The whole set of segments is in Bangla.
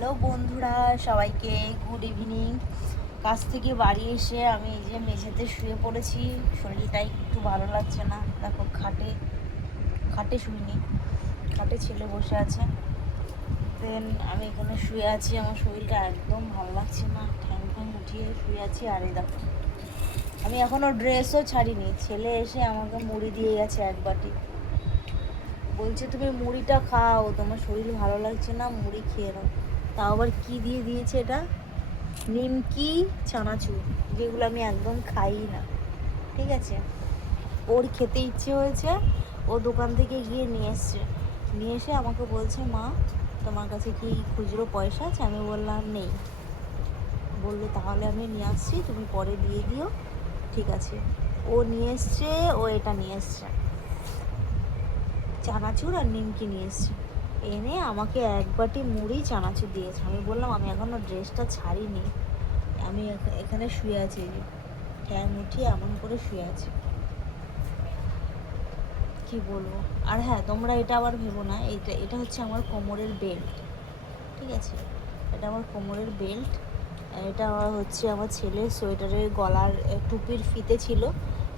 হ্যালো বন্ধুরা, সবাইকে গুড ইভিনিং। কাজ থেকে বাড়ি এসে আমি এই যে মেঝেতে শুয়ে পড়েছি। শরীরটা একটু ভালো লাগছে না। দেখো খাটে খাটে শুইনি, খাটে ছেলে বসে আছে। দেন আমি এখানে শুয়ে আছি, আমার শরীরটা একদম ভালো লাগছে না। ঠ্যাং ঠ্যাং উঠিয়ে শুয়ে আছি। আর এই দেখো আমি এখনও ড্রেসও ছাড়িনি। ছেলে এসে আমাকে মুড়ি দিয়ে গেছে এক বাটি। বলছে তুমি মুড়িটা খাও, তোমার শরীর ভালো লাগছে না, মুড়ি খেয়ে নাও। তাও আবার কি দিয়ে দিয়েছে এটা, নিমকি চানাচুর, যেগুলো আমি একদম খাই না। ঠিক আছে, ওর খেতে ইচ্ছে হয়েছে, ও দোকান থেকে গিয়ে নিয়ে এসছে। নিয়ে এসে আমাকে বলছে, মা তোমার কাছে কি খুচরো পয়সা আছে? আমি বললাম নেই। বললো তাহলে আমি নিয়ে আসছি, তুমি পরে দিয়ে দিও। ঠিক আছে, ও নিয়ে এসছে, ও এটা নিয়ে এসছে, চানাচুর আর নিমকি নিয়ে এসছে। এনে আমাকে এক বাটি মুড়ি চানাচুর দিয়েছে। আমি বললাম আমি এখনও ড্রেসটা ছাড়িনি, আমি এখানে শুয়ে আছি, এই যে ঠ্যাং উঠিয়ে এমন করে শুয়ে আছি। কি বলবো। আর হ্যাঁ, তোমরা এটা আবার ভেবো না, এটা এটা হচ্ছে আমার কোমরের বেল্ট। ঠিক আছে, এটা আমার কোমরের বেল্ট। এটা হচ্ছে আমার ছেলের সোয়েটারের গলার টুপির ফিতে ছিল,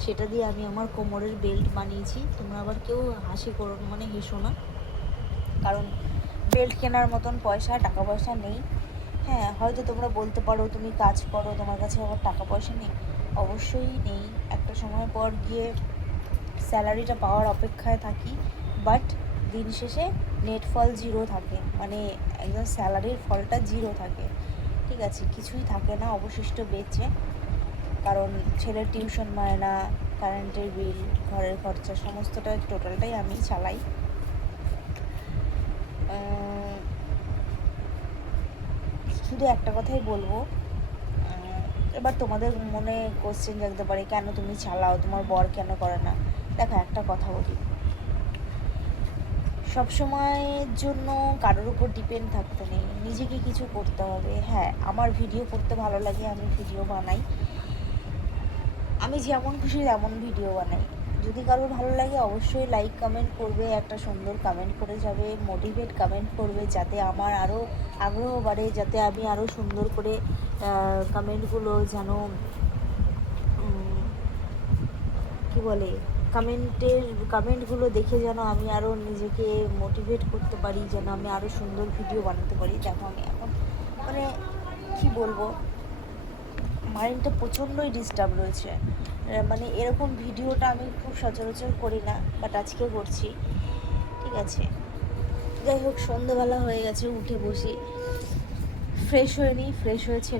সেটা দিয়ে আমি আমার কোমরের বেল্ট বানিয়েছি। তোমরা আবার কেউ হাসি করো, মানে হেসো না, কারণ বেল্ট কেনার মতন টাকা পয়সা নেই। হ্যাঁ, হয়তো তোমরা বলতে পারো তুমি কাজ করো, তোমার কাছে আবার টাকা পয়সা নেই। অবশ্যই নেই, একটা সময় পর গিয়ে স্যালারিটা পাওয়ার অপেক্ষায় থাকি, বাট দিন শেষে নেট ফল জিরো থাকে, মানে একদম স্যালারির ফলটা জিরো থাকে। ঠিক আছে, কিছুই থাকে না অবশিষ্ট বেঁচে, কারণ ছেলের টিউশন মায়না, কারেন্টের বিল, ঘরের খরচা, সমস্তটা টোটালটাই আমি চালাই। শুধু একটা কথাই বলবো, এবার তোমাদের মনে কোশ্চেন জাগতে পারে, কেন তুমি চালাও, তোমার বর কেন করে না? দেখো একটা কথা বলি, সবসময়ের জন্য কারোর উপর ডিপেন্ড থাকতে নেই, নিজেকে কিছু করতে হবে। হ্যাঁ, আমার ভিডিও করতে ভালো লাগে, আমি ভিডিও বানাই, আমি যেমন খুশি তেমন ভিডিও বানাই। যদি কারোর ভালো লাগে অবশ্যই লাইক কমেন্ট করবে, একটা সুন্দর কমেন্ট করে যাবে, মোটিভেট কমেন্ট করবে, যাতে আমার আরও আগ্রহ বাড়ে, যাতে আমি আরও সুন্দর করে কমেন্টগুলো যেন কি বলে, কমেন্টগুলো দেখে যেন আমি আরও নিজেকে মোটিভেট করতে পারি, যেন আমি আরও সুন্দর ভিডিও বানাতে পারি। দেখো আমি এখন মানে কি বলবো, মাইন্ডটা প্রচণ্ডই ডিস্টার্ব রয়েছে। মানে এরকম ভিডিওটা আমি খুব সচরাচর করি না, বাট আজকে করছি। ঠিক আছে, যাই হোক, সন্ধেবেলা হয়ে গেছে, উঠে বসি, ফ্রেশ হয়ে নিই, ফ্রেশ হয়ে ছেড়ে